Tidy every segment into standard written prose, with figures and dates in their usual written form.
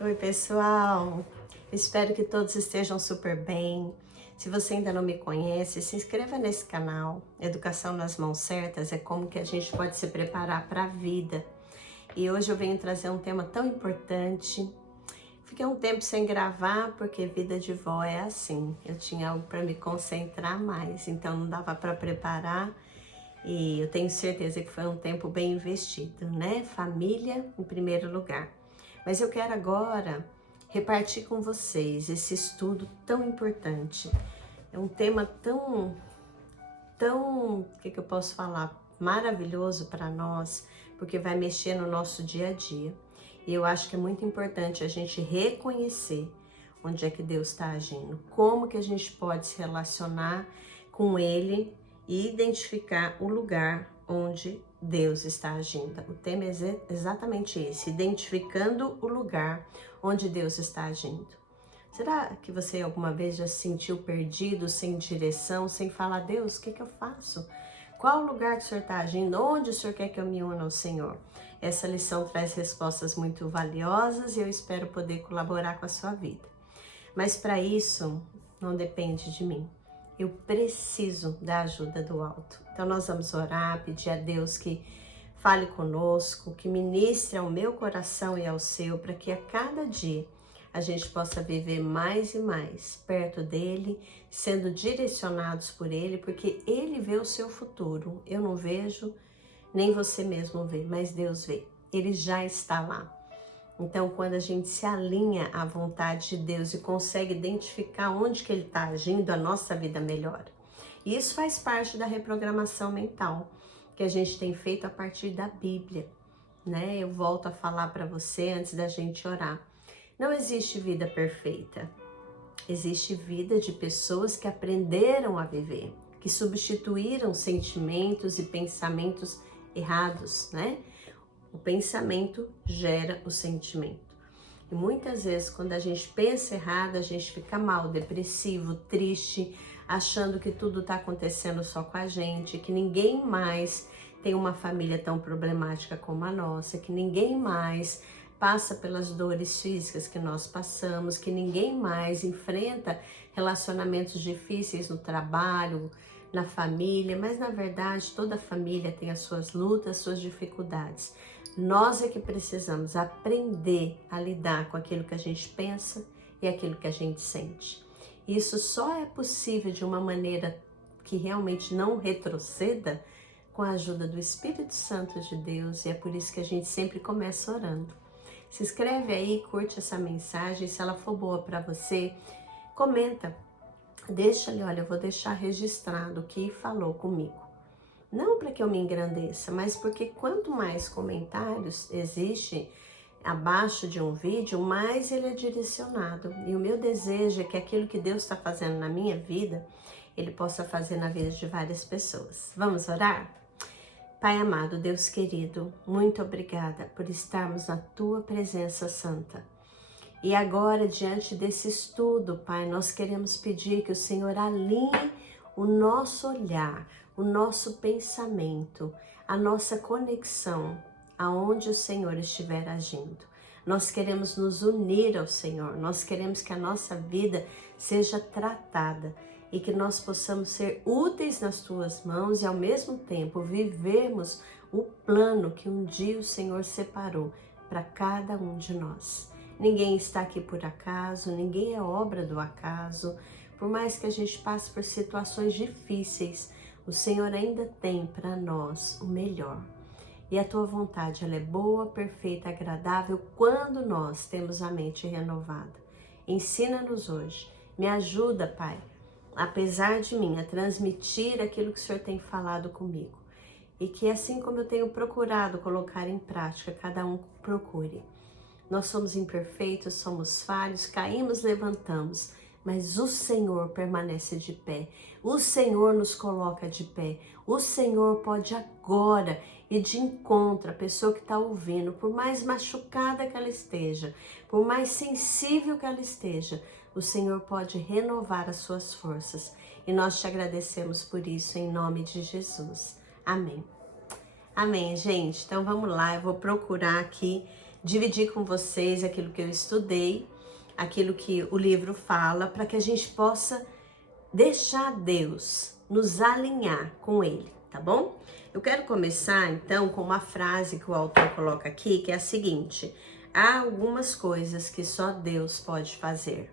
Oi, pessoal! Espero que todos estejam super bem. Se você ainda não me conhece, se inscreva nesse canal. Educação nas mãos certas é como que a gente pode se preparar para a vida. E hoje eu venho trazer um tema tão importante. Fiquei um tempo sem gravar porque vida de vó é assim. Eu tinha algo para me concentrar mais, então não dava para preparar. E eu tenho certeza que foi um tempo bem investido, né? Família em primeiro lugar. Mas eu quero agora repartir com vocês esse estudo tão importante. É um tema tão, o que eu posso falar, maravilhoso para nós, porque vai mexer no nosso dia a dia. E eu acho que é muito importante a gente reconhecer onde é que Deus está agindo, como que a gente pode se relacionar com Ele e identificar o lugar onde Deus está agindo. O tema é exatamente esse, identificando o lugar onde Deus está agindo. Será que você alguma vez já se sentiu perdido, sem direção, sem falar, Deus, o que eu faço? Qual lugar que o Senhor está agindo? Onde o Senhor quer que eu me una ao Senhor? Essa lição traz respostas muito valiosas e eu espero poder colaborar com a sua vida. Mas para isso, não depende de mim. Eu preciso da ajuda do alto. Então nós vamos orar, pedir a Deus que fale conosco, que ministre ao meu coração e ao seu, para que a cada dia a gente possa viver mais e mais perto dele, sendo direcionados por ele, porque ele vê o seu futuro. Eu não vejo, nem você mesmo vê, mas Deus vê. Ele já está lá. Então, quando a gente se alinha à vontade de Deus e consegue identificar onde que Ele está agindo, a nossa vida melhora. E isso faz parte da reprogramação mental que a gente tem feito a partir da Bíblia, né? Eu volto a falar para você antes da gente orar. Não existe vida perfeita. Existe vida de pessoas que aprenderam a viver, que substituíram sentimentos e pensamentos errados, né? O pensamento gera o sentimento. E muitas vezes, quando a gente pensa errado, a gente fica mal, depressivo, triste, achando que tudo está acontecendo só com a gente, que ninguém mais tem uma família tão problemática como a nossa, que ninguém mais passa pelas dores físicas que nós passamos, que ninguém mais enfrenta relacionamentos difíceis no trabalho, na família, mas na verdade toda família tem as suas lutas, suas dificuldades. Nós é que precisamos aprender a lidar com aquilo que a gente pensa e aquilo que a gente sente. Isso só é possível de uma maneira que realmente não retroceda com a ajuda do Espírito Santo de Deus, e é por isso que a gente sempre começa orando. Se inscreve aí, curte essa mensagem, se ela for boa para você, comenta. Deixa ali, olha, eu vou deixar registrado o que falou comigo. Não para que eu me engrandeça, mas porque quanto mais comentários existe abaixo de um vídeo, mais ele é direcionado. E o meu desejo é que aquilo que Deus está fazendo na minha vida, Ele possa fazer na vida de várias pessoas. Vamos orar? Pai amado, Deus querido, muito obrigada por estarmos na Tua presença santa. E agora, diante desse estudo, Pai, nós queremos pedir que o Senhor alinhe o nosso olhar, o nosso pensamento, a nossa conexão aonde o Senhor estiver agindo. Nós queremos nos unir ao Senhor, nós queremos que a nossa vida seja tratada e que nós possamos ser úteis nas Tuas mãos e ao mesmo tempo vivermos o plano que um dia o Senhor separou para cada um de nós. Ninguém está aqui por acaso, ninguém é obra do acaso. Por mais que a gente passe por situações difíceis, o Senhor ainda tem para nós o melhor. E a Tua vontade, ela é boa, perfeita, agradável quando nós temos a mente renovada. Ensina-nos hoje. Me ajuda, Pai, apesar de mim, a transmitir aquilo que o Senhor tem falado comigo. E que assim como eu tenho procurado colocar em prática, cada um procure. Nós somos imperfeitos, somos falhos, caímos, levantamos, mas o Senhor permanece de pé. O Senhor nos coloca de pé. O Senhor pode agora ir de encontro à pessoa que está ouvindo, por mais machucada que ela esteja, por mais sensível que ela esteja, o Senhor pode renovar as suas forças. E nós te agradecemos por isso, em nome de Jesus. Amém. Amém, gente. Então vamos lá, eu vou procurar aqui dividir com vocês aquilo que eu estudei, aquilo que o livro fala, para que a gente possa deixar Deus nos alinhar com Ele, tá bom? Eu quero começar então com uma frase que o autor coloca aqui, que é a seguinte: há algumas coisas que só Deus pode fazer.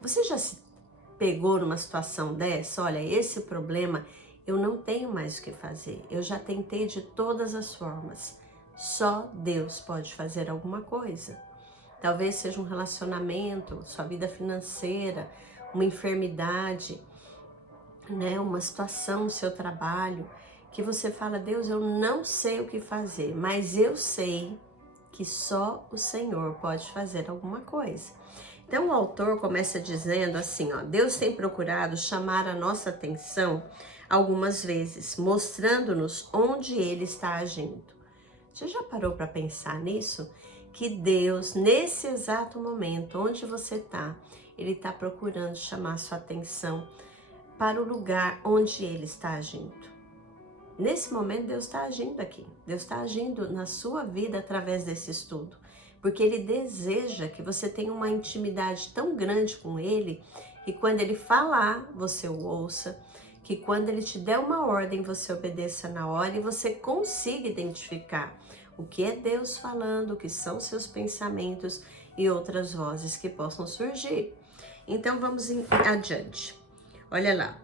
Você já se pegou numa situação dessa? Olha, esse problema eu não tenho mais o que fazer, eu já tentei de todas as formas, só Deus pode fazer alguma coisa. Talvez seja um relacionamento, sua vida financeira, uma enfermidade, né, uma situação no seu trabalho, que você fala: Deus, eu não sei o que fazer, mas eu sei que só o Senhor pode fazer alguma coisa. Então o autor começa dizendo assim, ó: Deus tem procurado chamar a nossa atenção algumas vezes, mostrando-nos onde Ele está agindo. Você já parou para pensar nisso? Que Deus, nesse exato momento, onde você está, Ele está procurando chamar sua atenção para o lugar onde Ele está agindo. Nesse momento, Deus está agindo aqui. Deus está agindo na sua vida através desse estudo. Porque Ele deseja que você tenha uma intimidade tão grande com Ele, que quando Ele falar, você o ouça, que quando Ele te der uma ordem, você obedeça na hora e você consiga identificar o que é Deus falando, o que são seus pensamentos e outras vozes que possam surgir. Então vamos adiante. Olha lá.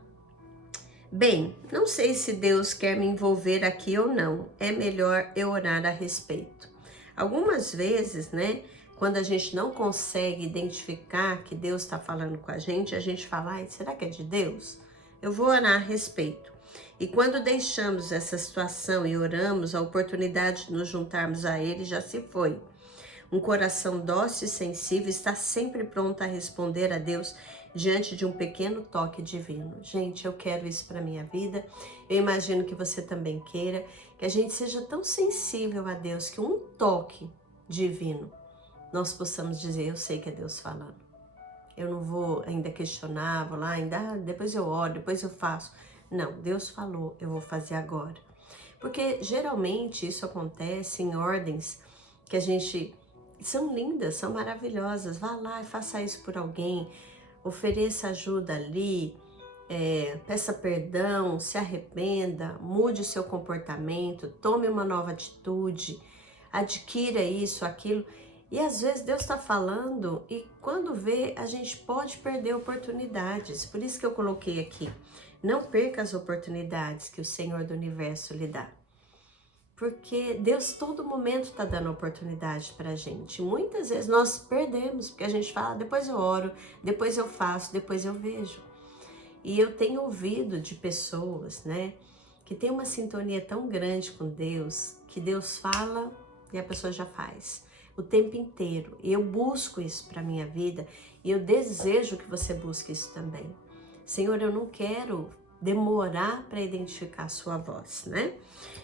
Bem, não sei se Deus quer me envolver aqui ou não. É melhor eu orar a respeito. Algumas vezes, né, quando a gente não consegue identificar que Deus está falando com a gente fala: ai, será que é de Deus? Eu vou orar a respeito. E quando deixamos essa situação e oramos, a oportunidade de nos juntarmos a Ele já se foi. Um coração dócil e sensível está sempre pronto a responder a Deus diante de um pequeno toque divino. Gente, eu quero isso para minha vida. Eu imagino que você também queira, que a gente seja tão sensível a Deus que um toque divino nós possamos dizer: eu sei que é Deus falando. Eu não vou ainda questionar, vou lá ainda, depois eu oro, depois eu faço. Não, Deus falou, eu vou fazer agora. Porque geralmente isso acontece em ordens que a gente... são lindas, são maravilhosas. Vá lá e faça isso por alguém, ofereça ajuda ali, peça perdão, se arrependa, mude o seu comportamento, tome uma nova atitude, adquira isso, aquilo. E às vezes Deus está falando e quando vê, a gente pode perder oportunidades. Por isso que eu coloquei aqui: não perca as oportunidades que o Senhor do Universo lhe dá. Porque Deus todo momento está dando oportunidade para a gente. Muitas vezes nós perdemos, porque a gente fala: depois eu oro, depois eu faço, depois eu vejo. E eu tenho ouvido de pessoas, né, que tem uma sintonia tão grande com Deus, que Deus fala e a pessoa já faz o tempo inteiro. E eu busco isso para minha vida e eu desejo que você busque isso também. Senhor, eu não quero demorar para identificar a sua voz, né?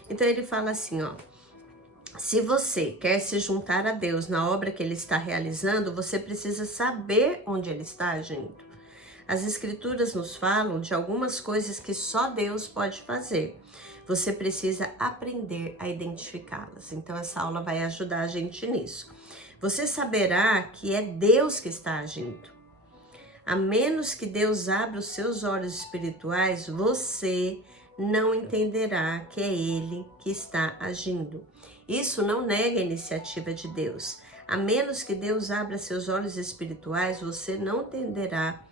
Então ele fala assim, ó: se você quer se juntar a Deus na obra que Ele está realizando, você precisa saber onde Ele está agindo. As Escrituras nos falam de algumas coisas que só Deus pode fazer. Você precisa aprender a identificá-las. Então essa aula vai ajudar a gente nisso. Você saberá que é Deus que está agindo. A menos que Deus abra os seus olhos espirituais, você não entenderá que é Ele que está agindo. Isso não nega a iniciativa de Deus. A menos que Deus abra seus olhos espirituais, você não entenderá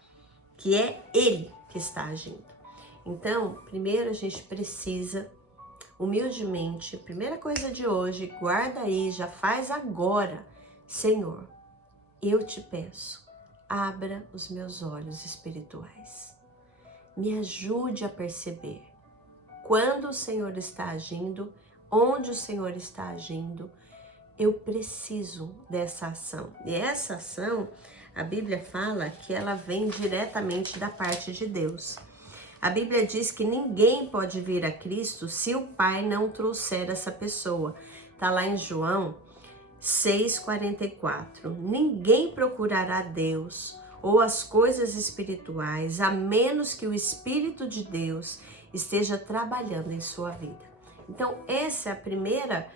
que é Ele que está agindo. Então, primeiro a gente precisa, humildemente, primeira coisa de hoje, guarda aí, já faz agora. Senhor, eu te peço, abra os meus olhos espirituais. Me ajude a perceber quando o Senhor está agindo, onde o Senhor está agindo. Eu preciso dessa ação. E essa ação, a Bíblia fala que ela vem diretamente da parte de Deus. A Bíblia diz que ninguém pode vir a Cristo se o Pai não trouxer essa pessoa. Está lá em João 6,44. Ninguém procurará Deus ou as coisas espirituais, a menos que o Espírito de Deus esteja trabalhando em sua vida. Então, essa é a primeira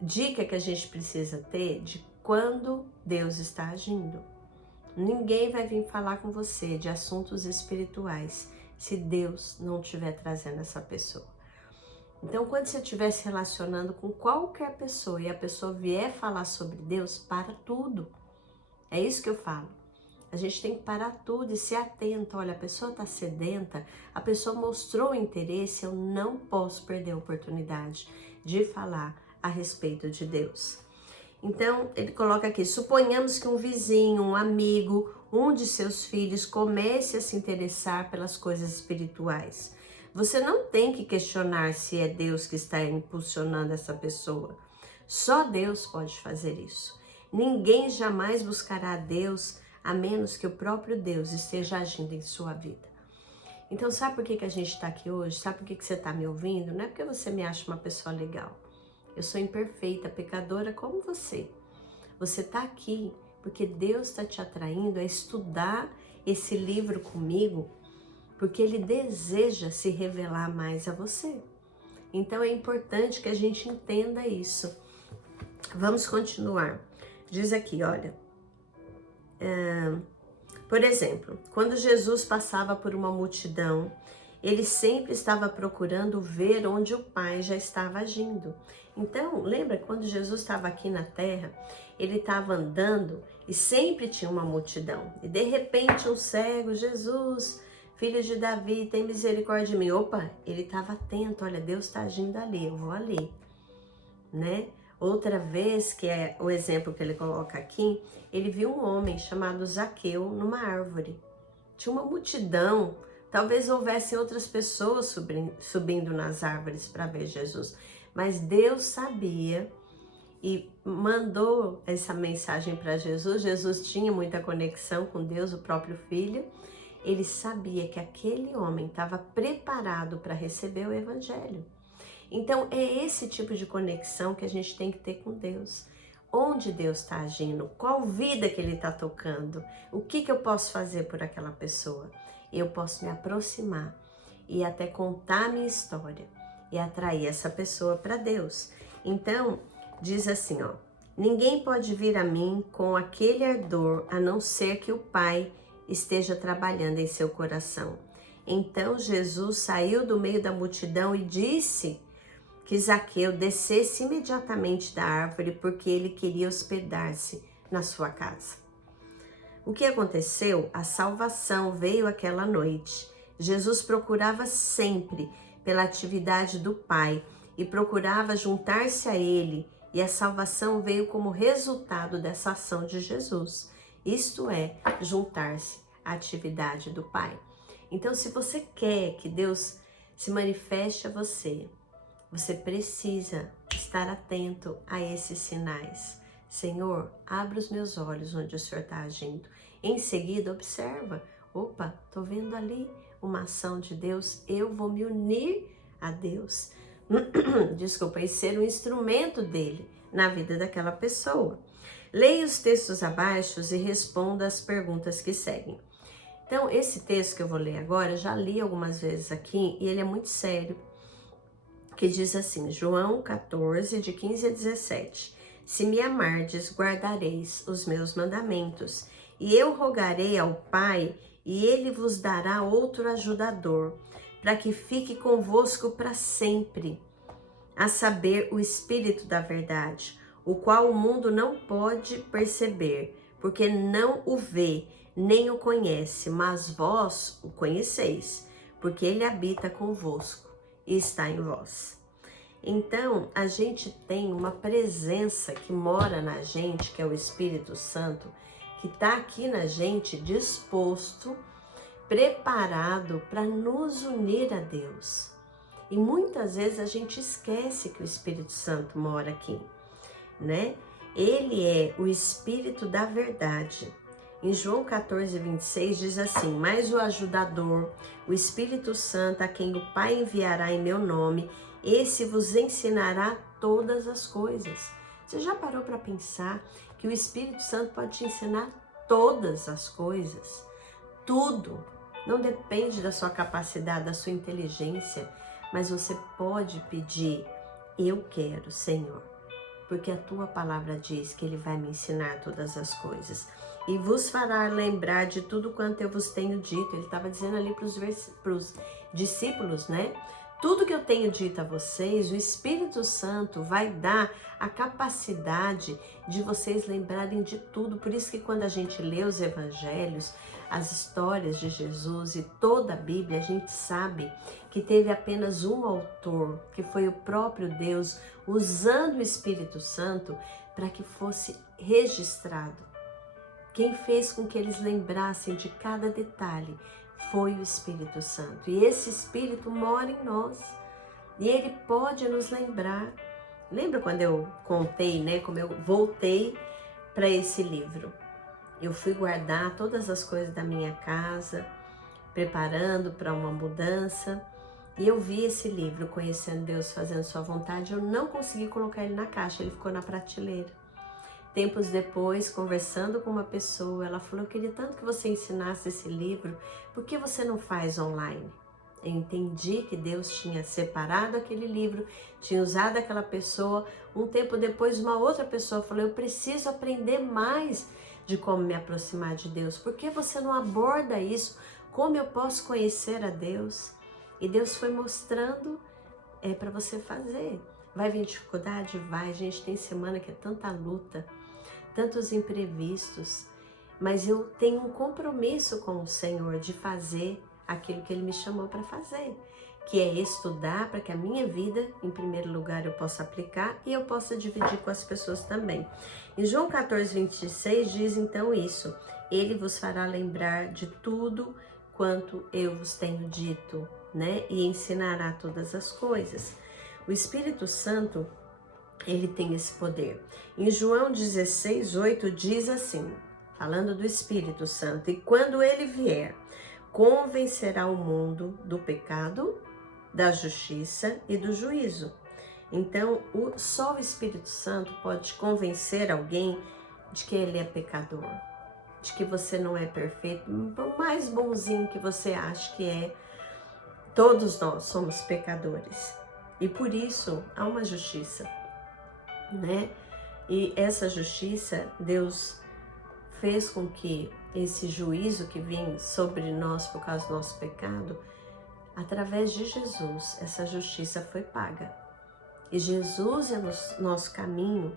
dica que a gente precisa ter de quando Deus está agindo. Ninguém vai vir falar com você de assuntos espirituais se Deus não estiver trazendo essa pessoa. Então, quando você estiver se relacionando com qualquer pessoa e a pessoa vier falar sobre Deus, para tudo. É isso que eu falo. A gente tem que parar tudo e ser atento. Olha, a pessoa está sedenta, a pessoa mostrou interesse, eu não posso perder a oportunidade de falar a respeito de Deus. Então, ele coloca aqui, suponhamos que um vizinho, um amigo, um de seus filhos comece a se interessar pelas coisas espirituais. Você não tem que questionar se é Deus que está impulsionando essa pessoa. Só Deus pode fazer isso. Ninguém jamais buscará a Deus a menos que o próprio Deus esteja agindo em sua vida. Então, sabe por que a gente está aqui hoje? Sabe por que você está me ouvindo? Não é porque você me acha uma pessoa legal. Eu sou imperfeita, pecadora como você. Você está aqui porque Deus está te atraindo a estudar esse livro comigo, porque Ele deseja se revelar mais a você. Então é importante que a gente entenda isso. Vamos continuar. Diz aqui, olha. Por exemplo, quando Jesus passava por uma multidão, ele sempre estava procurando ver onde o Pai já estava agindo. Então, lembra quando Jesus estava aqui na terra, ele estava andando e sempre tinha uma multidão. E de repente um cego, Jesus, filho de Davi, tem misericórdia de mim. Opa, ele estava atento, olha, Deus está agindo ali, eu vou ali, né? Outra vez, que é o exemplo que ele coloca aqui, ele viu um homem chamado Zaqueu numa árvore. Tinha uma multidão, talvez houvessem outras pessoas subindo nas árvores para ver Jesus. Mas Deus sabia e mandou essa mensagem para Jesus. Jesus tinha muita conexão com Deus, o próprio Filho. Ele sabia que aquele homem estava preparado para receber o Evangelho. Então, é esse tipo de conexão que a gente tem que ter com Deus. Onde Deus está agindo? Qual vida que Ele está tocando? O que eu posso fazer por aquela pessoa? Eu posso me aproximar e até contar a minha história e atrair essa pessoa para Deus. Então, diz assim, ó. Ninguém pode vir a mim com aquele ardor, a não ser que o Pai esteja trabalhando em seu coração. Então, Jesus saiu do meio da multidão e disse que Zaqueu descesse imediatamente da árvore porque ele queria hospedar-se na sua casa. O que aconteceu? A salvação veio aquela noite. Jesus procurava sempre pela atividade do Pai e procurava juntar-se a Ele, e a salvação veio como resultado dessa ação de Jesus. Isto é, juntar-se à atividade do Pai. Então, se você quer que Deus se manifeste a você, você precisa estar atento a esses sinais. Senhor, abre os meus olhos onde o Senhor está agindo. Em seguida, observa. Opa, estou vendo ali uma ação de Deus. Eu vou me unir a Deus. Desculpa, e ser um instrumento dele na vida daquela pessoa. Leia os textos abaixo e responda as perguntas que seguem. Então, esse texto que eu vou ler agora, eu já li algumas vezes aqui e ele é muito sério. Que diz assim, João 14, de 15 a 17. Se me amardes, guardareis os meus mandamentos, e eu rogarei ao Pai, e ele vos dará outro ajudador, para que fique convosco para sempre, a saber, o Espírito da verdade, o qual o mundo não pode perceber, porque não o vê, nem o conhece, mas vós o conheceis, porque ele habita convosco e está em vós. Então, a gente tem uma presença que mora na gente, que é o Espírito Santo, que está aqui na gente disposto, preparado para nos unir a Deus. E muitas vezes a gente esquece que o Espírito Santo mora aqui, né? Ele é o Espírito da verdade. Em João 14, 26 diz assim, mas o ajudador, o Espírito Santo, a quem o Pai enviará em meu nome, esse vos ensinará todas as coisas. Você já parou para pensar que o Espírito Santo pode te ensinar todas as coisas? Tudo. Não depende da sua capacidade, da sua inteligência, mas você pode pedir, eu quero, Senhor. porque a tua palavra diz que ele vai me ensinar todas as coisas. E vos fará lembrar de tudo quanto eu vos tenho dito. Ele estava dizendo ali para os discípulos, né? Tudo que eu tenho dito a vocês, o Espírito Santo vai dar a capacidade de vocês lembrarem de tudo. Por isso que quando a gente lê os evangelhos, as histórias de Jesus e toda a Bíblia, a gente sabe que teve apenas um autor, que foi o próprio Deus, usando o Espírito Santo para que fosse registrado. Quem fez com que eles lembrassem de cada detalhe foi o Espírito Santo. E esse Espírito mora em nós. E ele pode nos lembrar. Lembra quando eu contei, né? Como eu voltei para esse livro. Eu fui guardar todas as coisas da minha casa, preparando para uma mudança. E eu vi esse livro, Conhecendo Deus, Fazendo Sua Vontade. Eu não consegui colocar ele na caixa, ele ficou na prateleira. Tempos depois, conversando com uma pessoa, ela falou: eu queria tanto que você ensinasse esse livro, por que você não faz online? Eu entendi que Deus tinha separado aquele livro, tinha usado aquela pessoa. Um tempo depois, uma outra pessoa falou: eu preciso aprender mais de como me aproximar de Deus. Por que você não aborda isso? Como eu posso conhecer a Deus? E Deus foi mostrando, para você fazer. Vai vir dificuldade? Vai. Gente, tem semana que é tanta luta, tantos imprevistos, mas eu tenho um compromisso com o Senhor de fazer aquilo que Ele me chamou para fazer, que é estudar para que a minha vida, em primeiro lugar, eu possa aplicar e eu possa dividir com as pessoas também. Em João 14, 26 diz então isso: Ele vos fará lembrar de tudo quanto eu vos tenho dito, né? E ensinará todas as coisas. O Espírito Santo, ele tem esse poder. Em João 16, 8 diz assim, falando do Espírito Santo: e quando ele vier, convencerá o mundo do pecado, da justiça e do juízo. Então, só o Espírito Santo pode convencer alguém de que ele é pecador, de que você não é perfeito, por mais bonzinho que você ache que é. Todos nós somos pecadores e por isso há uma justiça, né? E essa justiça, Deus fez com que esse juízo que vem sobre nós por causa do nosso pecado, através de Jesus, essa justiça foi paga. E Jesus é o nosso caminho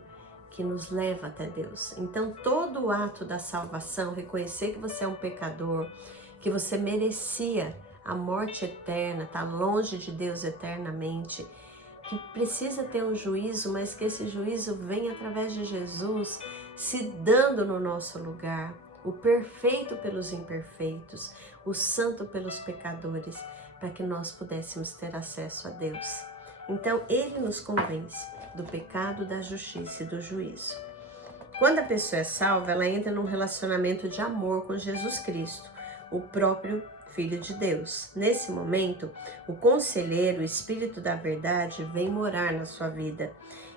que nos leva até Deus. Então, todo o ato da salvação, reconhecer que você é um pecador, que você merecia a morte eterna, está longe de Deus eternamente, que precisa ter um juízo, mas que esse juízo vem através de Jesus se dando no nosso lugar, o perfeito pelos imperfeitos, o santo pelos pecadores, para que nós pudéssemos ter acesso a Deus. Então, Ele nos convence do pecado, da justiça e do juízo. Quando a pessoa é salva, ela entra num relacionamento de amor com Jesus Cristo, o próprio Filho de Deus. Nesse momento, o conselheiro, o Espírito da Verdade, vem morar na sua vida.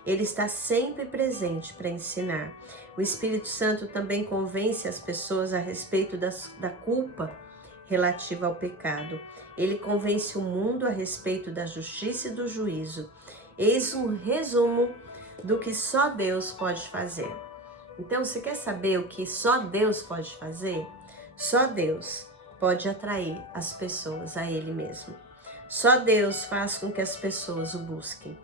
Ele está sempre presente para ensinar. O Espírito Santo também convence as pessoas a respeito da culpa relativa ao pecado. Ele convence o mundo a respeito da justiça e do juízo. Eis um resumo do que só Deus pode fazer. Então, você quer saber o que só Deus pode fazer? Só Deus pode atrair as pessoas a Ele mesmo. Só Deus faz com que as pessoas o busquem.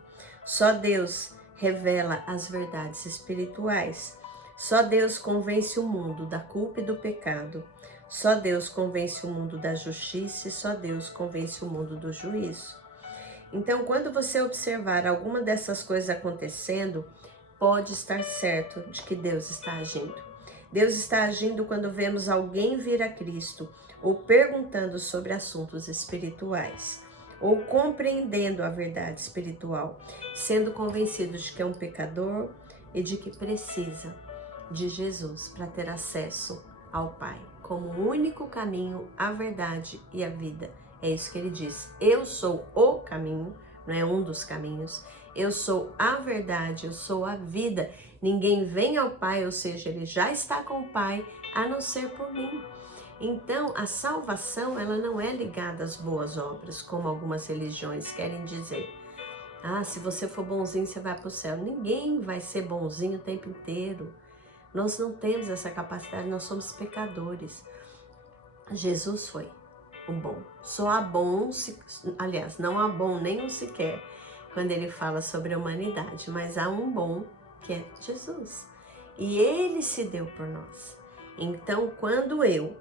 Só Deus revela as verdades espirituais. Só Deus convence o mundo da culpa e do pecado. Só Deus convence o mundo da justiça e só Deus convence o mundo do juízo. Então, quando você observar alguma dessas coisas acontecendo, pode estar certo de que Deus está agindo. Deus está agindo quando vemos alguém vir a Cristo, ou perguntando sobre assuntos espirituais, ou compreendendo a verdade espiritual, sendo convencido de que é um pecador e de que precisa de Jesus para ter acesso ao Pai, como o único caminho, a verdade e a vida. É isso que ele diz: eu sou o caminho, não é um dos caminhos, eu sou a verdade, eu sou a vida. Ninguém vem ao Pai, ou seja, ele já está com o Pai, a não ser por mim. Então, a salvação, ela não é ligada às boas obras, como algumas religiões querem dizer. Ah, se você for bonzinho, você vai para o céu. Ninguém vai ser bonzinho o tempo inteiro. Nós não temos essa capacidade, nós somos pecadores. Jesus foi o bom. Só há bom, aliás, não há bom nenhum sequer quando ele fala sobre a humanidade, mas há um bom que é Jesus. E ele se deu por nós. Então, quando eu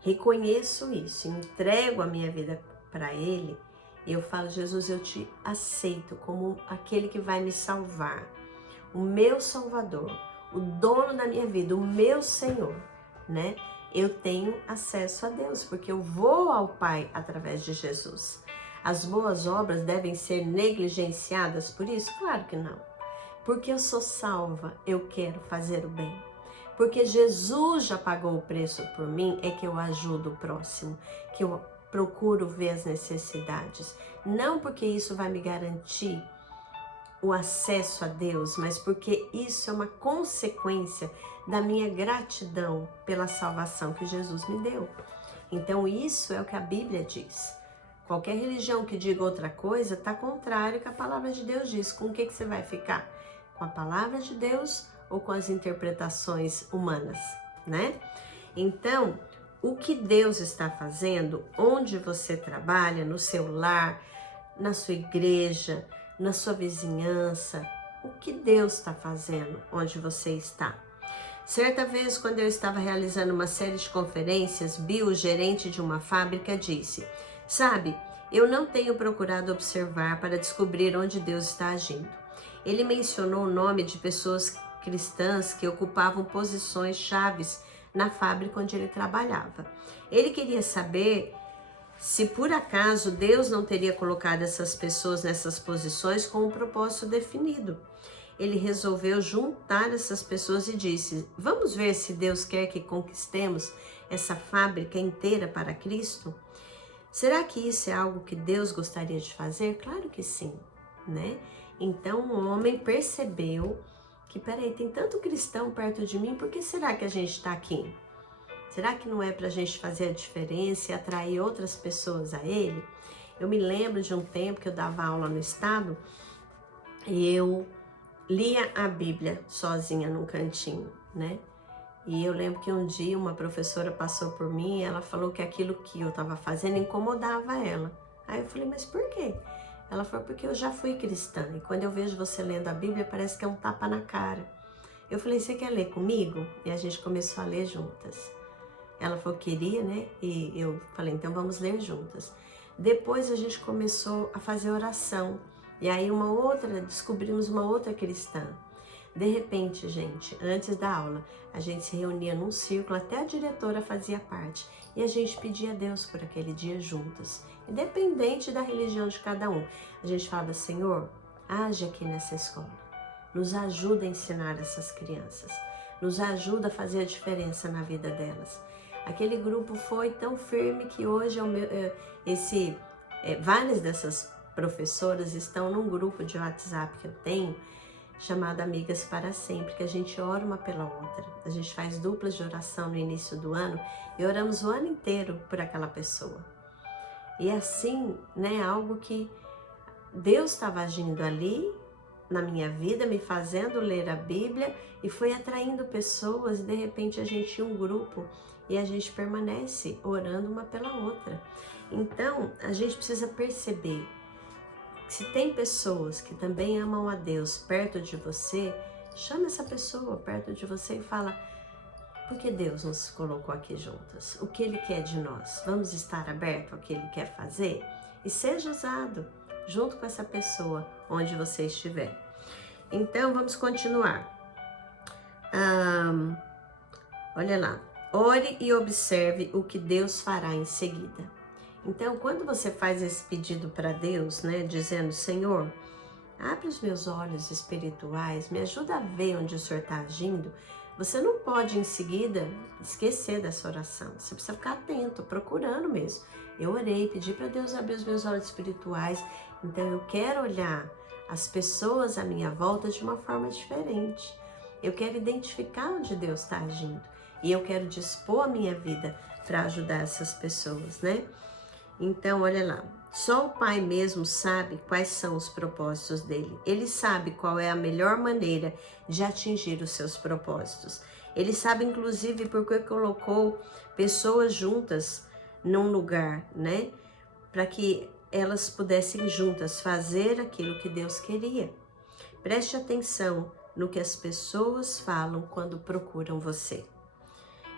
reconheço isso, entrego a minha vida para ele, eu falo, Jesus, eu te aceito como aquele que vai me salvar, o meu Salvador, o dono da minha vida, o meu Senhor, né? Eu tenho acesso a Deus, porque eu vou ao Pai através de Jesus. As boas obras devem ser negligenciadas por isso? Claro que não. Porque eu sou salva, eu quero fazer o bem. Porque Jesus já pagou o preço por mim, é que eu ajudo o próximo, que eu procuro ver as necessidades. Não porque isso vai me garantir o acesso a Deus, mas porque isso é uma consequência da minha gratidão pela salvação que Jesus me deu. Então isso é o que a Bíblia diz. Qualquer religião que diga outra coisa está contrário ao que a palavra de Deus diz. Com o que você vai ficar? Com a palavra de Deus ou com as interpretações humanas, né? Então, o que Deus está fazendo, onde você trabalha, no seu lar, na sua igreja, na sua vizinhança, o que Deus está fazendo onde você está? Certa vez, quando eu estava realizando uma série de conferências, Bill, o gerente de uma fábrica, disse: sabe, eu não tenho procurado observar para descobrir onde Deus está agindo. Ele mencionou o nome de pessoas cristãs que ocupavam posições chaves na fábrica onde ele trabalhava. Ele queria saber se por acaso Deus não teria colocado essas pessoas nessas posições com um propósito definido. Ele resolveu juntar essas pessoas e disse: vamos ver se Deus quer que conquistemos essa fábrica inteira para Cristo? Será que isso é algo que Deus gostaria de fazer? Claro que sim, né? Então o homem percebeu que, peraí, tem tanto cristão perto de mim, por que será que a gente está aqui? Será que não é para a gente fazer a diferença e atrair outras pessoas a ele? Eu me lembro de um tempo que eu dava aula no estado e eu lia a Bíblia sozinha num cantinho, né? E eu lembro que um dia uma professora passou por mim e ela falou que aquilo que eu estava fazendo incomodava ela. Aí eu falei, mas por quê? Ela falou, porque eu já fui cristã e quando eu vejo você lendo a Bíblia parece que é um tapa na cara. Eu falei, você quer ler comigo? E a gente começou a ler juntas. Ela falou que queria, né? E eu falei, então vamos ler juntas. Depois a gente começou a fazer oração. E aí descobrimos uma outra cristã. De repente, gente, antes da aula, a gente se reunia num círculo, até a diretora fazia parte. E a gente pedia a Deus por aquele dia juntas. Independente da religião de cada um. A gente falava, Senhor, age aqui nessa escola. Nos ajuda a ensinar essas crianças. Nos ajuda a fazer a diferença na vida delas. Aquele grupo foi tão firme que hoje várias dessas professoras estão num grupo de WhatsApp que eu tenho, chamado Amigas para Sempre, que a gente ora uma pela outra. A gente faz duplas de oração no início do ano e oramos o ano inteiro por aquela pessoa. E assim, né, algo que Deus estava agindo ali na minha vida, me fazendo ler a Bíblia e foi atraindo pessoas e de repente a gente tinha um grupo e a gente permanece orando uma pela outra. Então, a gente precisa perceber que se tem pessoas que também amam a Deus perto de você, chama essa pessoa perto de você e fala, por que Deus nos colocou aqui juntas? O que Ele quer de nós? Vamos estar abertos ao que Ele quer fazer? E seja usado junto com essa pessoa onde você estiver. Então, vamos continuar. Olha lá. Ore e observe o que Deus fará em seguida. Então, quando você faz esse pedido para Deus, né, dizendo, Senhor, abre os meus olhos espirituais, me ajuda a ver onde o Senhor está agindo, você não pode em seguida esquecer dessa oração. Você precisa ficar atento, procurando mesmo. Eu orei, pedi para Deus abrir os meus olhos espirituais, então eu quero olhar as pessoas à minha volta de uma forma diferente. Eu quero identificar onde Deus está agindo. E eu quero dispor a minha vida para ajudar essas pessoas, né? Então, olha lá, só o Pai mesmo sabe quais são os propósitos dele. Ele sabe qual é a melhor maneira de atingir os seus propósitos. Ele sabe, inclusive, porque colocou pessoas juntas num lugar, né? Para que elas pudessem juntas fazer aquilo que Deus queria. Preste atenção no que as pessoas falam quando procuram você.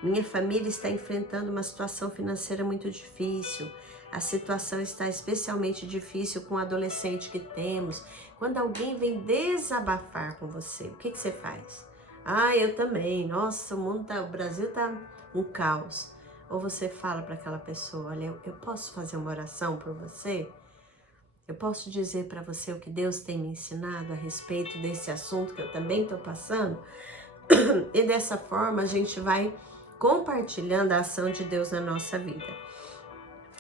Minha família está enfrentando uma situação financeira muito difícil. A situação está especialmente difícil com o adolescente que temos. Quando alguém vem desabafar com você, o que você faz? Ah, eu também. Nossa, o Brasil tá um caos. Ou você fala para aquela pessoa, olha, eu posso fazer uma oração por você? Eu posso dizer para você o que Deus tem me ensinado a respeito desse assunto que eu também estou passando? E dessa forma a gente vai compartilhando a ação de Deus na nossa vida.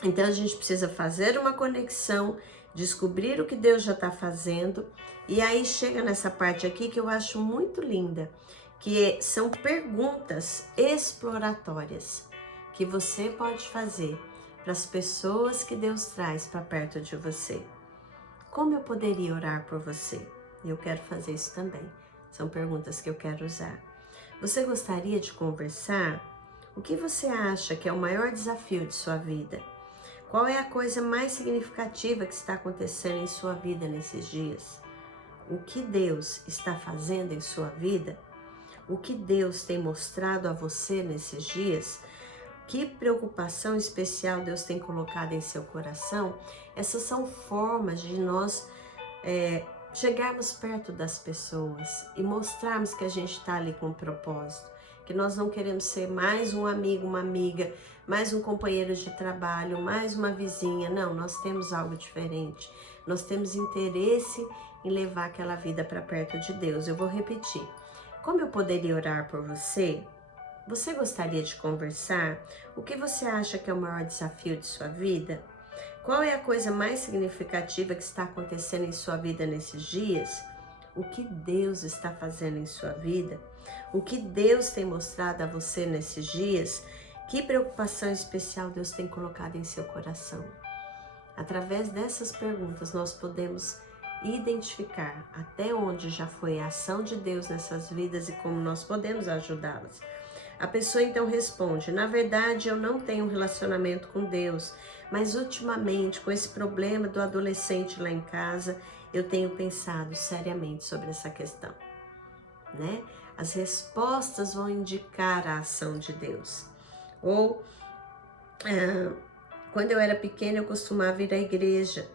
Então a gente precisa fazer uma conexão, descobrir o que Deus já está fazendo, e aí chega nessa parte aqui que eu acho muito linda, que são perguntas exploratórias que você pode fazer para as pessoas que Deus traz para perto de você. Como eu poderia orar por você? Eu quero fazer isso também. São perguntas que eu quero usar. Você gostaria de conversar? O que você acha que é o maior desafio de sua vida? Qual é a coisa mais significativa que está acontecendo em sua vida nesses dias? O que Deus está fazendo em sua vida? O que Deus tem mostrado a você nesses dias? Que preocupação especial Deus tem colocado em seu coração? Essas são formas de nós chegarmos perto das pessoas e mostrarmos que a gente está ali com um propósito, que nós não queremos ser mais um amigo, uma amiga, mais um companheiro de trabalho, mais uma vizinha. Não, nós temos algo diferente. Nós temos interesse em levar aquela vida para perto de Deus. Eu vou repetir. Como eu poderia orar por você? Você gostaria de conversar? O que você acha que é o maior desafio de sua vida? Qual é a coisa mais significativa que está acontecendo em sua vida nesses dias? O que Deus está fazendo em sua vida? O que Deus tem mostrado a você nesses dias? Que preocupação especial Deus tem colocado em seu coração? Através dessas perguntas nós podemos identificar até onde já foi a ação de Deus nessas vidas e como nós podemos ajudá-las. A pessoa então responde, na verdade eu não tenho um relacionamento com Deus, mas ultimamente com esse problema do adolescente lá em casa, eu tenho pensado seriamente sobre essa questão, né? As respostas vão indicar a ação de Deus. Ou, quando eu era pequena eu costumava ir à igreja,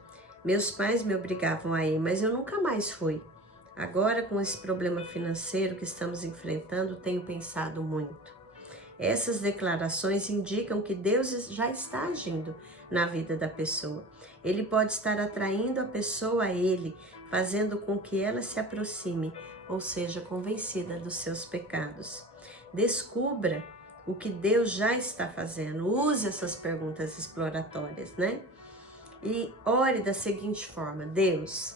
meus pais me obrigavam a ir, mas eu nunca mais fui. Agora com esse problema financeiro que estamos enfrentando, tenho pensado muito. Essas declarações indicam que Deus já está agindo na vida da pessoa. Ele pode estar atraindo a pessoa a Ele, fazendo com que ela se aproxime, ou seja, convencida dos seus pecados. Descubra o que Deus já está fazendo. Use essas perguntas exploratórias, né? E ore da seguinte forma: Deus,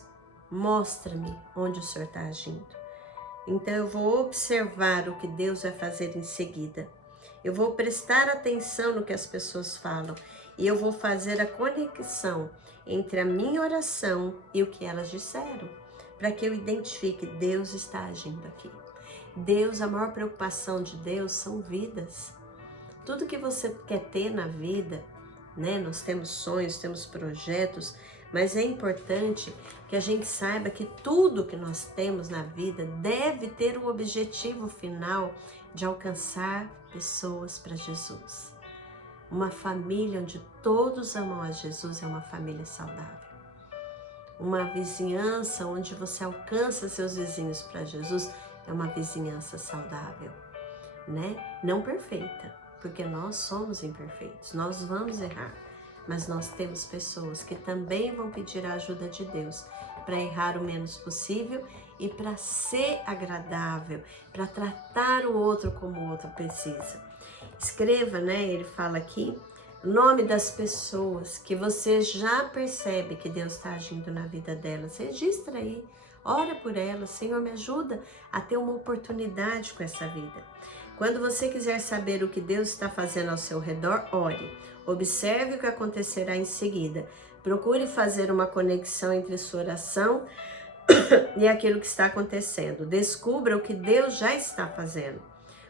mostra-me onde o Senhor está agindo. Então eu vou observar o que Deus vai fazer em seguida. Eu vou prestar atenção no que as pessoas falam e eu vou fazer a conexão entre a minha oração e o que elas disseram, para que eu identifique Deus está agindo aqui. Deus, a maior preocupação de Deus são vidas. Tudo que você quer ter na vida, né? Nós temos sonhos, temos projetos, mas é importante que a gente saiba que tudo que nós temos na vida deve ter um objetivo final de alcançar pessoas para Jesus. Uma família onde todos amam a Jesus é uma família saudável. Uma vizinhança onde você alcança seus vizinhos para Jesus é uma vizinhança saudável, né? Não perfeita, porque nós somos imperfeitos, nós vamos errar, mas nós temos pessoas que também vão pedir a ajuda de Deus para errar o menos possível e para ser agradável, para tratar o outro como o outro precisa. Escreva, né? Ele fala aqui, o nome das pessoas que você já percebe que Deus está agindo na vida delas. Registra aí, ora por elas. Senhor, me ajuda a ter uma oportunidade com essa vida. Quando você quiser saber o que Deus está fazendo ao seu redor, ore. Observe o que acontecerá em seguida. Procure fazer uma conexão entre sua oração e aquilo que está acontecendo. Descubra o que Deus já está fazendo.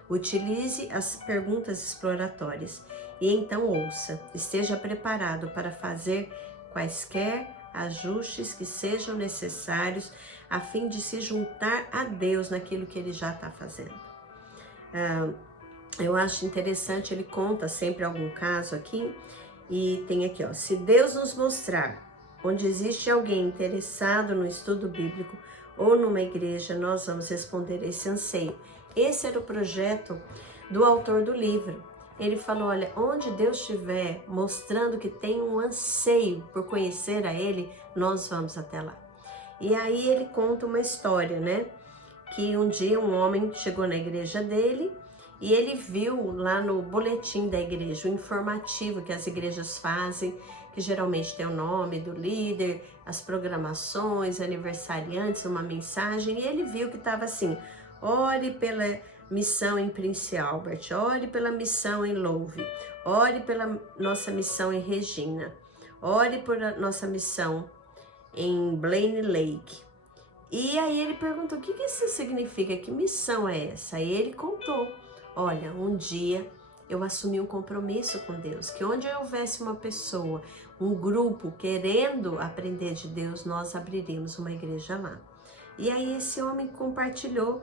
Utilize as perguntas exploratórias e então ouça. Esteja preparado para fazer quaisquer ajustes que sejam necessários a fim de se juntar a Deus naquilo que Ele já está fazendo. Eu acho interessante, ele conta sempre algum caso aqui, e tem aqui, ó: se Deus nos mostrar onde existe alguém interessado no estudo bíblico ou numa igreja, nós vamos responder esse anseio. Esse era o projeto do autor do livro. Ele falou, olha, onde Deus estiver mostrando que tem um anseio por conhecer a Ele, nós vamos até lá. E aí ele conta uma história, né? Que um dia um homem chegou na igreja dele e ele viu lá no boletim da igreja, o informativo que as igrejas fazem, que geralmente tem o nome do líder, as programações, aniversariantes, uma mensagem, e ele viu que estava assim: ore pela missão em Prince Albert, ore pela missão em Louve, ore pela nossa missão em Regina, ore por nossa missão em Blaine Lake. E aí ele perguntou, o que isso significa? Que missão é essa? E ele contou, olha, um dia eu assumi um compromisso com Deus, que onde houvesse uma pessoa, um grupo querendo aprender de Deus, nós abriríamos uma igreja lá. E aí esse homem compartilhou,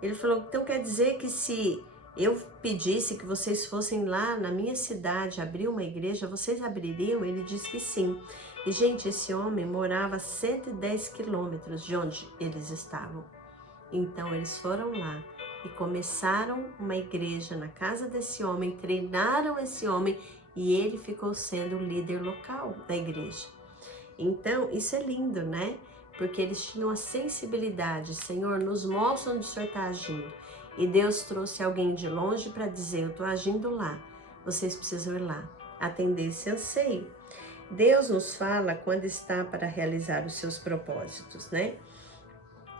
ele falou, então quer dizer que se eu pedisse que vocês fossem lá na minha cidade abrir uma igreja, vocês abririam? Ele disse que sim. E, gente, esse homem morava a 110 quilômetros de onde eles estavam. Então, eles foram lá e começaram uma igreja na casa desse homem, treinaram esse homem e ele ficou sendo o líder local da igreja. Então, isso é lindo, né? Porque eles tinham a sensibilidade, Senhor, nos mostra onde o Senhor está agindo. E Deus trouxe alguém de longe para dizer, eu estou agindo lá, vocês precisam ir lá, atender esse anseio. Deus nos fala quando está para realizar os seus propósitos, né?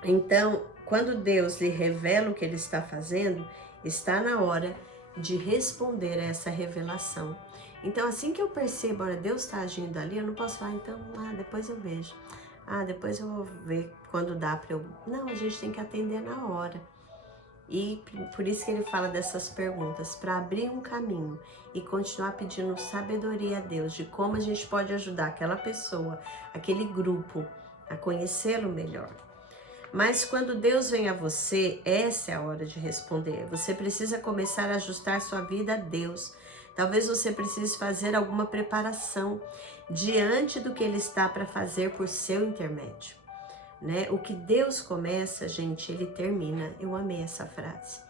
Então, quando Deus lhe revela o que Ele está fazendo, está na hora de responder a essa revelação. Então, assim que eu percebo, olha, Deus está agindo ali, eu não posso falar, então, depois eu vejo. Depois eu vou ver quando dá para eu... Não, a gente tem que atender na hora. E por isso que ele fala dessas perguntas, para abrir um caminho e continuar pedindo sabedoria a Deus de como a gente pode ajudar aquela pessoa, aquele grupo, a conhecê-lo melhor. Mas quando Deus vem a você, essa é a hora de responder. Você precisa começar a ajustar sua vida a Deus. Talvez você precise fazer alguma preparação diante do que Ele está para fazer por seu intermédio. Né? O que Deus começa, gente, Ele termina. Eu amei essa frase.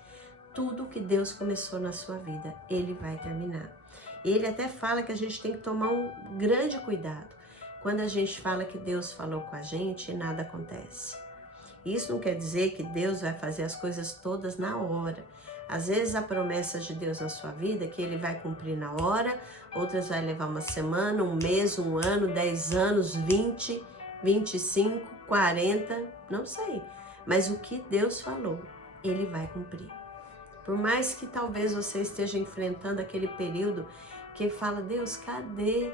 Tudo que Deus começou na sua vida, Ele vai terminar. Ele até fala que a gente tem que tomar um grande cuidado quando a gente fala que Deus falou com a gente e nada acontece. Isso não quer dizer que Deus vai fazer as coisas todas na hora. Às vezes a promessa de Deus na sua vida é que Ele vai cumprir na hora, outras vai levar uma semana, um mês, um ano, 10 anos, 20, 25, 40, não sei. Mas o que Deus falou, Ele vai cumprir. Por mais que talvez você esteja enfrentando aquele período que fala, Deus, cadê?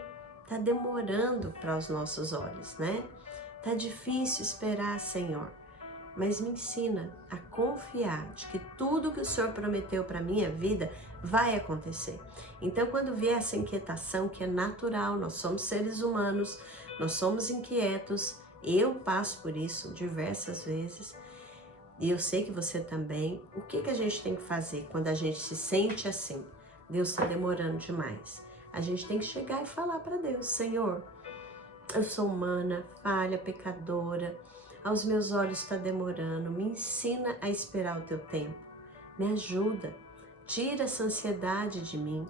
Tá demorando para os nossos olhos, né? Tá difícil esperar, Senhor. Mas me ensina a confiar de que tudo que o Senhor prometeu para a minha vida vai acontecer. Então, quando vier essa inquietação, que é natural, nós somos seres humanos, nós somos inquietos, eu passo por isso diversas vezes, e eu sei que você também. O que a gente tem que fazer quando a gente se sente assim? Deus está demorando demais. A gente tem que chegar e falar para Deus, Senhor, eu sou humana, falha, pecadora, aos meus olhos está demorando, me ensina a esperar o teu tempo, me ajuda, tira essa ansiedade de mim.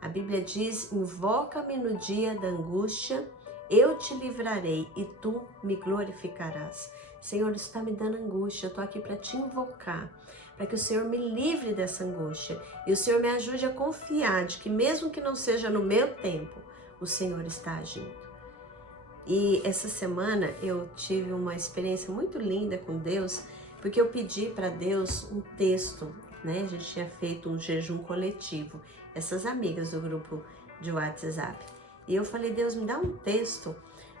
A Bíblia diz, invoca-me no dia da angústia, eu te livrarei e tu me glorificarás. Senhor, isso está me dando angústia, eu estou aqui para te invocar, para que o Senhor me livre dessa angústia e o Senhor me ajude a confiar de que mesmo que não seja no meu tempo, o Senhor está agindo. E essa semana eu tive uma experiência muito linda com Deus, porque eu pedi para Deus um texto né? A gente tinha feito um jejum coletivo, essas amigas do grupo de WhatsApp. E eu falei, Deus, me dá um texto,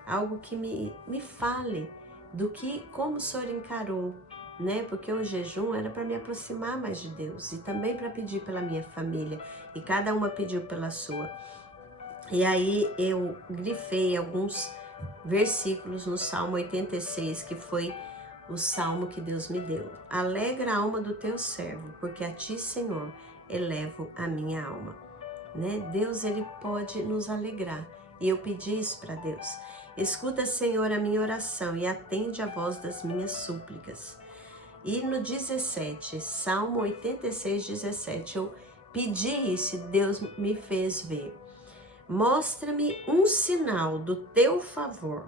algo que me fale do que, como o Senhor encarou, né? Porque o jejum era para me aproximar mais de Deus e também para pedir pela minha família, e cada uma pediu pela sua. E aí eu grifei alguns versículos no Salmo 86, que foi o salmo que Deus me deu. Alegra a alma do teu servo, porque a ti, Senhor, elevo a minha alma. Né? Deus, ele pode nos alegrar. E eu pedi isso para Deus. Escuta, Senhor, a minha oração e atende a voz das minhas súplicas. E no 17, Salmo 86, 17, eu pedi isso e Deus me fez ver. Mostra-me um sinal do teu favor,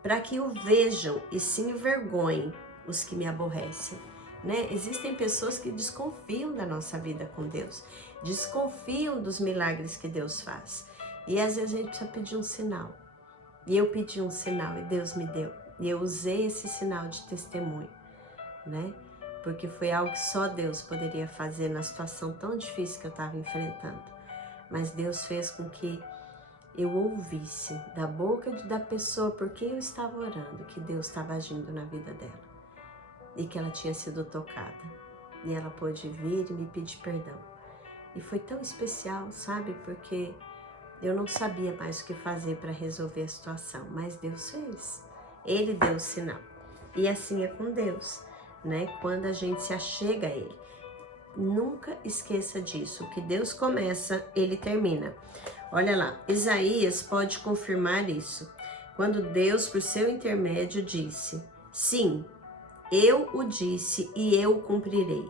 para que o vejam e se envergonhem os que me aborrecem. Né? Existem pessoas que desconfiam da nossa vida com Deus, desconfiam dos milagres que Deus faz. E às vezes a gente precisa pedir um sinal. E eu pedi um sinal e Deus me deu. E eu usei esse sinal de testemunho, né? Porque foi algo que só Deus poderia fazer na situação tão difícil que eu estava enfrentando. Mas Deus fez com que eu ouvisse da boca da pessoa por quem eu estava orando que Deus estava agindo na vida dela e que ela tinha sido tocada. E ela pôde vir e me pedir perdão. E foi tão especial, sabe? Porque eu não sabia mais o que fazer para resolver a situação, mas Deus fez. Ele deu o sinal. E assim é com Deus, né? Quando a gente se achega a Ele. Nunca esqueça disso. O que Deus começa, Ele termina. Olha lá, Isaías pode confirmar isso. Quando Deus, por seu intermédio, disse: sim, eu o disse e eu o cumprirei.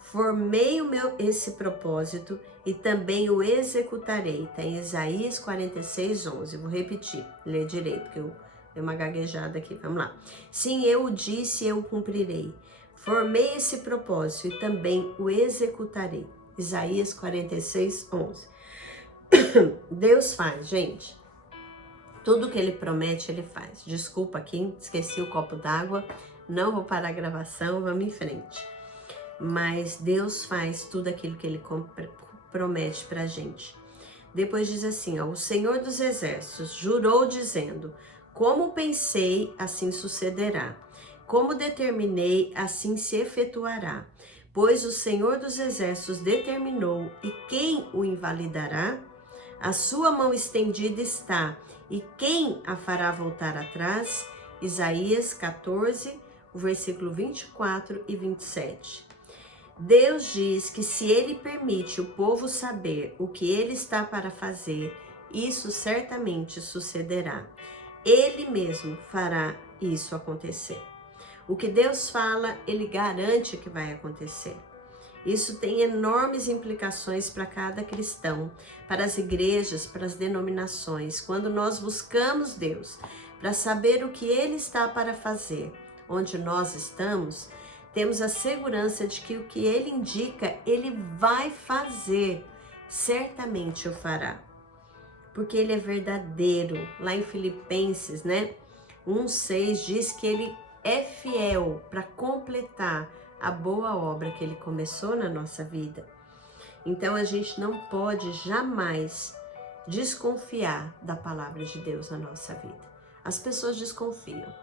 Formei esse propósito e também o executarei. Está em Isaías 46, 11. Vou repetir, ler direito, porque eu dei uma gaguejada aqui. Vamos lá. Sim, eu o disse e eu o cumprirei. Formei esse propósito e também o executarei. Isaías 46, 11. Deus faz, gente. Tudo que Ele promete, Ele faz. Desculpa aqui, esqueci o copo d'água. Não vou parar a gravação, vamos em frente. Mas Deus faz tudo aquilo que Ele promete pra gente. Depois diz assim, ó, o Senhor dos Exércitos jurou dizendo: como pensei, assim sucederá. Como determinei, assim se efetuará. Pois o Senhor dos Exércitos determinou, e quem o invalidará? A sua mão estendida está, e quem a fará voltar atrás? Isaías 14, o versículo 24 e 27. Deus diz que se Ele permite o povo saber o que Ele está para fazer, isso certamente sucederá. Ele mesmo fará isso acontecer. O que Deus fala, Ele garante que vai acontecer. Isso tem enormes implicações para cada cristão, para as igrejas, para as denominações. Quando nós buscamos Deus para saber o que Ele está para fazer, onde nós estamos, temos a segurança de que o que Ele indica, Ele vai fazer. Certamente o fará. Porque Ele é verdadeiro. Lá em Filipenses, né? 1:6 diz que Ele é fiel para completar a boa obra que Ele começou na nossa vida. Então a gente não pode jamais desconfiar da palavra de Deus na nossa vida. As pessoas desconfiam.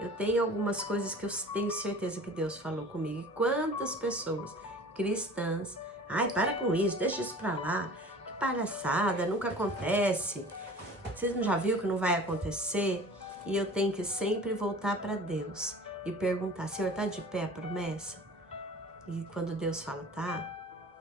Eu tenho algumas coisas que eu tenho certeza que Deus falou comigo. E quantas pessoas cristãs, ai, para com isso, deixa isso para lá, que palhaçada, nunca acontece. Vocês não já viram que não vai acontecer? E eu tenho que sempre voltar para Deus e perguntar: Senhor, tá de pé a promessa? E quando Deus fala, tá,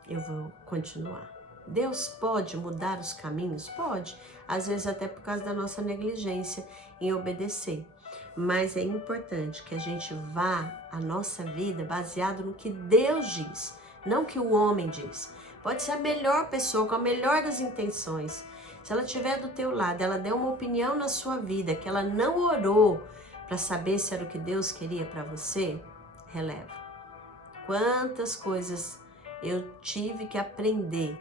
eu vou continuar. Deus pode mudar os caminhos? Pode. Às vezes até por causa da nossa negligência em obedecer. Mas é importante que a gente vá a nossa vida baseado no que Deus diz, não o que o homem diz. Pode ser a melhor pessoa, com a melhor das intenções. Se ela estiver do teu lado, ela der uma opinião na sua vida, que ela não orou para saber se era o que Deus queria para você, releva. Quantas coisas eu tive que aprender,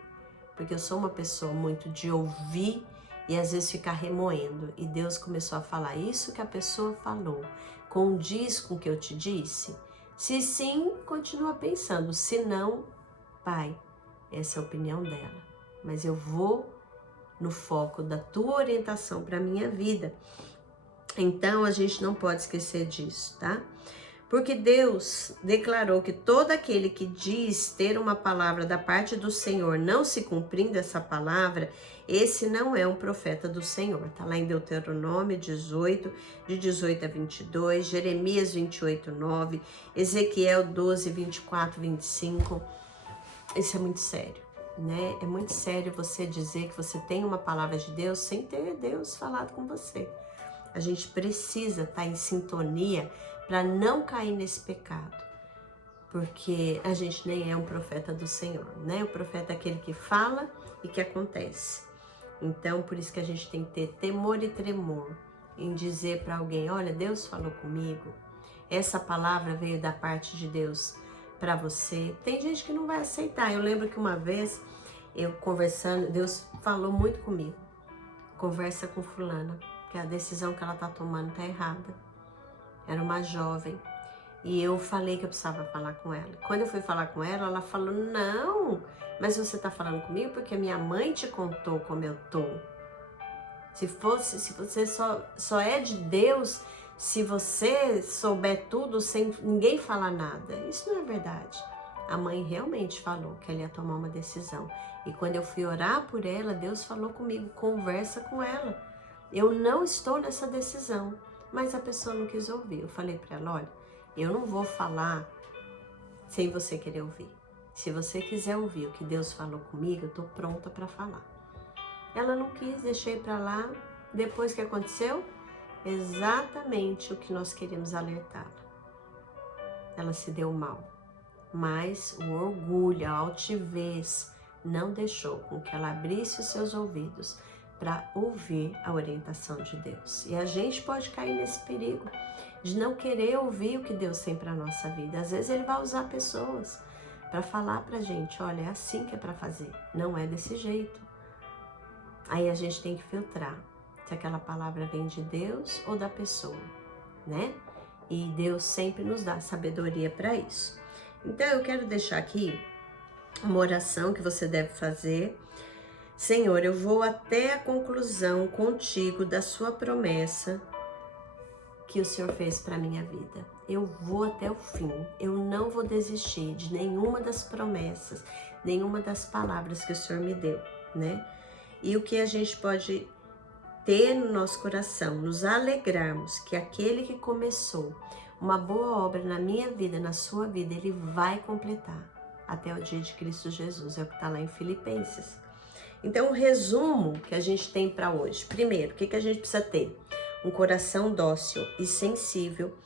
porque eu sou uma pessoa muito de ouvir e às vezes ficar remoendo. E Deus começou a falar: isso que a pessoa falou condiz com o que eu te disse? Se sim, continua pensando. Se não, Pai, essa é a opinião dela, mas eu vou no foco da tua orientação para a minha vida. Então a gente não pode esquecer disso, tá? Porque Deus declarou que todo aquele que diz ter uma palavra da parte do Senhor, não se cumprindo essa palavra, esse não é um profeta do Senhor. Está lá em Deuteronômio 18, de 18 a 22, Jeremias 28, 9, Ezequiel 12, 24, 25. Isso é muito sério, né? É muito sério você dizer que você tem uma palavra de Deus sem ter Deus falado com você. A gente precisa estar em sintonia para não cair nesse pecado, porque a gente nem é um profeta do Senhor, né? O profeta é aquele que fala e que acontece. Então, por isso que a gente tem que ter temor e tremor em dizer para alguém, olha, Deus falou comigo, essa palavra veio da parte de Deus para você. Tem gente que não vai aceitar. Eu lembro que uma vez, eu conversando, Deus falou muito comigo, conversa com fulana, que a decisão que ela tá tomando tá errada. Era uma jovem. E eu falei que eu precisava falar com ela. Quando eu fui falar com ela, ela falou, não, mas você tá falando comigo porque a minha mãe te contou como eu tô. Se você só é de Deus se você souber tudo sem ninguém falar nada. Isso não é verdade. A mãe realmente falou que ela ia tomar uma decisão. E quando eu fui orar por ela, Deus falou comigo, conversa com ela. Eu não estou nessa decisão. Mas a pessoa não quis ouvir. Eu falei para ela, olha, eu não vou falar sem você querer ouvir. Se você quiser ouvir o que Deus falou comigo, eu estou pronta para falar. Ela não quis, deixei para lá. Depois que aconteceu, exatamente o que nós queríamos alertá-la. Ela se deu mal. Mas o orgulho, a altivez, não deixou com que ela abrisse os seus ouvidos para ouvir a orientação de Deus. E a gente pode cair nesse perigo de não querer ouvir o que Deus tem para a nossa vida. Às vezes ele vai usar pessoas para falar para a gente, olha, é assim que é para fazer, não é desse jeito. Aí a gente tem que filtrar se aquela palavra vem de Deus ou da pessoa, né? E Deus sempre nos dá sabedoria para isso. Então eu quero deixar aqui uma oração que você deve fazer. Senhor, eu vou até a conclusão contigo da sua promessa que o Senhor fez para minha vida. Eu vou até o fim. Eu não vou desistir de nenhuma das promessas, nenhuma das palavras que o Senhor me deu, né? E o que a gente pode ter no nosso coração, nos alegrarmos que aquele que começou uma boa obra na minha vida, na sua vida, ele vai completar até o dia de Cristo Jesus. É o que está lá em Filipenses. Então, o resumo que a gente tem para hoje. Primeiro, o que a gente precisa ter? Um coração dócil e sensível,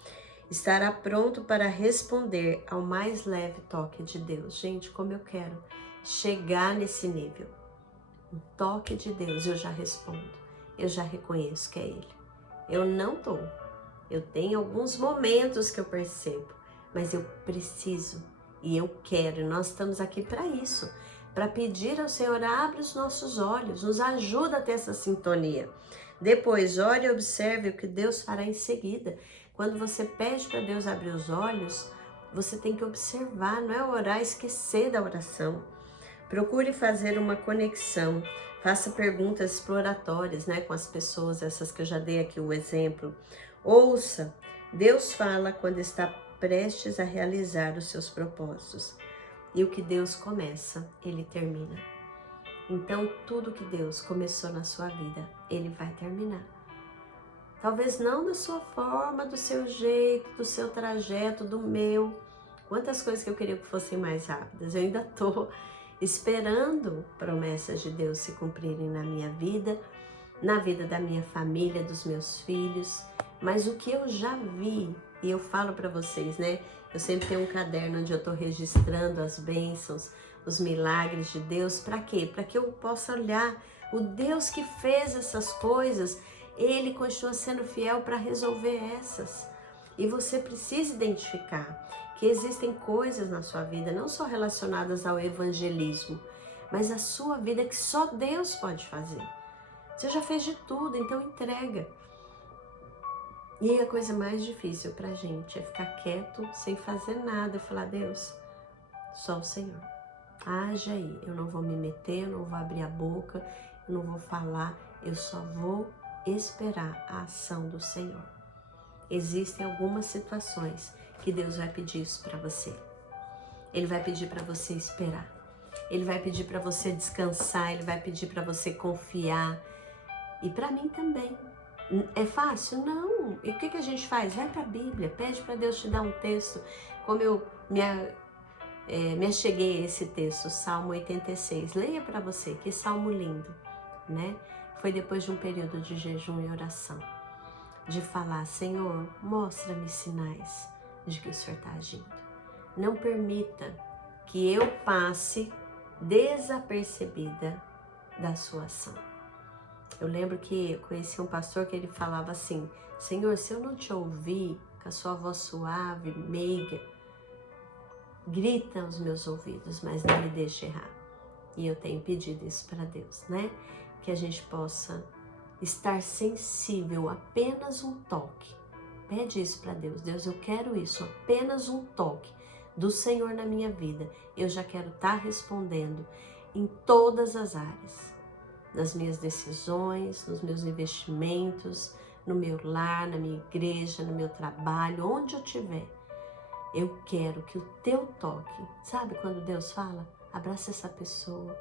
estará pronto para responder ao mais leve toque de Deus. Gente, como eu quero chegar nesse nível. Um toque de Deus, eu já respondo. Eu já reconheço que é Ele. Eu não tô. Eu tenho alguns momentos que eu percebo, mas eu preciso e eu quero. E nós estamos aqui para isso. Para pedir ao Senhor, abre os nossos olhos, nos ajuda a ter essa sintonia. Depois, ore e observe o que Deus fará em seguida. Quando você pede para Deus abrir os olhos, você tem que observar, não é orar e esquecer da oração. Procure fazer uma conexão, faça perguntas exploratórias, né, com as pessoas, essas que eu já dei aqui o exemplo. Ouça, Deus fala quando está prestes a realizar os seus propósitos. E o que Deus começa, Ele termina. Então, tudo que Deus começou na sua vida, Ele vai terminar. Talvez não da sua forma, do seu jeito, do seu trajeto, do meu. Quantas coisas que eu queria que fossem mais rápidas. Eu ainda estou esperando promessas de Deus se cumprirem na minha vida, na vida da minha família, dos meus filhos. Mas o que eu já vi, e eu falo para vocês, né? Eu sempre tenho um caderno onde eu estou registrando as bênçãos, os milagres de Deus. Para quê? Para que eu possa olhar o Deus que fez essas coisas, Ele continua sendo fiel para resolver essas. E você precisa identificar que existem coisas na sua vida, não só relacionadas ao evangelismo, mas a sua vida que só Deus pode fazer. Você já fez de tudo, então entrega. E a coisa mais difícil pra gente é ficar quieto, sem fazer nada, falar, Deus, só o Senhor. Age aí, eu não vou me meter, eu não vou abrir a boca, eu não vou falar, eu só vou esperar a ação do Senhor. Existem algumas situações que Deus vai pedir isso para você. Ele vai pedir para você esperar. Ele vai pedir para você descansar, ele vai pedir para você confiar. E para mim também. É fácil? Não. E o que a gente faz? Vai para a Bíblia, pede para Deus te dar um texto. Como eu me acheguei a esse texto, Salmo 86. Leia para você, que salmo lindo, né? Foi depois de um período de jejum e oração, de falar, Senhor, mostra-me sinais de que o Senhor está agindo. Não permita que eu passe desapercebida da sua ação. Eu lembro que eu conheci um pastor que ele falava assim, Senhor, se eu não te ouvir, com a sua voz suave, meiga, grita aos meus ouvidos, mas não me deixe errar. E eu tenho pedido isso para Deus, né? Que a gente possa estar sensível, apenas um toque. Pede isso para Deus. Deus, eu quero isso, apenas um toque do Senhor na minha vida. Eu já quero estar respondendo em todas as áreas. Nas minhas decisões, nos meus investimentos, no meu lar, na minha igreja, no meu trabalho, onde eu estiver. Eu quero que o teu toque, sabe quando Deus fala? Abraça essa pessoa,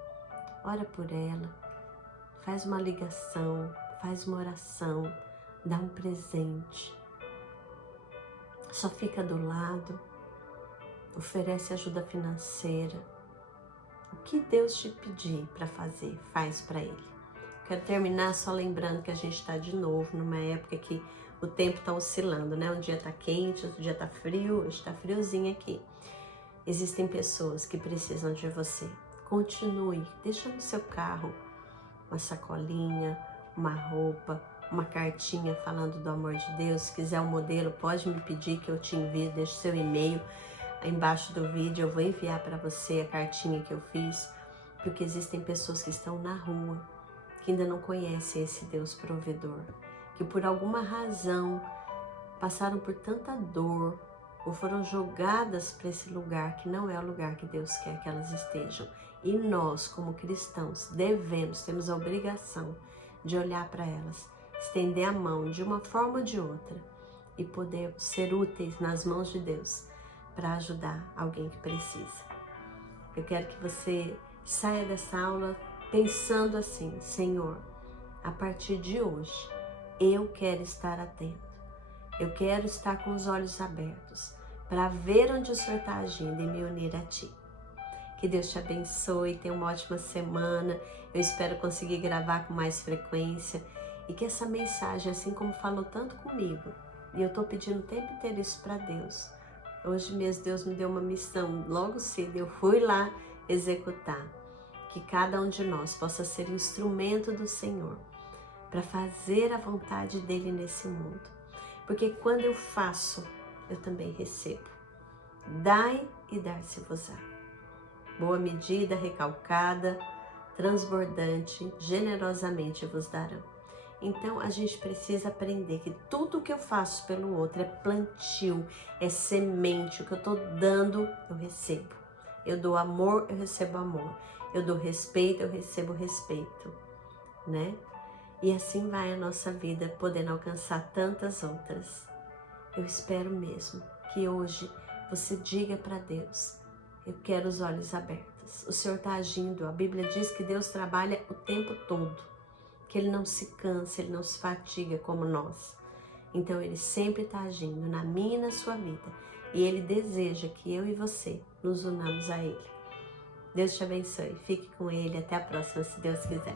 ora por ela, faz uma ligação, faz uma oração, dá um presente. Só fica do lado, oferece ajuda financeira. O que Deus te pedir para fazer, faz para Ele. Quero terminar só lembrando que a gente está de novo numa época que o tempo está oscilando, né? Um dia está quente, outro dia está frio, hoje está friozinho aqui. Existem pessoas que precisam de você. Continue, deixa no seu carro uma sacolinha, uma roupa, uma cartinha falando do amor de Deus. Se quiser um modelo, pode me pedir que eu te envie, deixe seu e-mail aí embaixo do vídeo, eu vou enviar para você a cartinha que eu fiz, porque existem pessoas que estão na rua, que ainda não conhecem esse Deus provedor, que por alguma razão passaram por tanta dor ou foram jogadas para esse lugar que não é o lugar que Deus quer que elas estejam. E nós, como cristãos, temos a obrigação de olhar para elas, estender a mão de uma forma ou de outra e poder ser úteis nas mãos de Deus para ajudar alguém que precisa. Eu quero que você saia dessa aula pensando assim, Senhor, a partir de hoje, eu quero estar atento. Eu quero estar com os olhos abertos para ver onde o Senhor está agindo e me unir a Ti. Que Deus te abençoe, tenha uma ótima semana. Eu espero conseguir gravar com mais frequência e que essa mensagem, assim como falou tanto comigo, e eu estou pedindo o tempo inteiro isso para Deus. Hoje mesmo Deus me deu uma missão, logo cedo eu fui lá executar. Que cada um de nós possa ser instrumento do Senhor para fazer a vontade dEle nesse mundo. Porque quando eu faço, eu também recebo. Dai e dar-se-vos-á. Boa medida, recalcada, transbordante, generosamente vos darão. Então a gente precisa aprender que tudo que eu faço pelo outro é plantio, é semente. O que eu estou dando, eu recebo. Eu dou amor, eu recebo amor. Eu dou respeito, eu recebo respeito, né? E assim vai a nossa vida, podendo alcançar tantas outras. Eu espero mesmo que hoje você diga para Deus, eu quero os olhos abertos. O Senhor está agindo, a Bíblia diz que Deus trabalha o tempo todo, que Ele não se cansa, Ele não se fatiga como nós. Então Ele sempre está agindo na minha e na sua vida. E Ele deseja que eu e você nos unamos a Ele. Deus te abençoe, fique com Ele, até a próxima, se Deus quiser.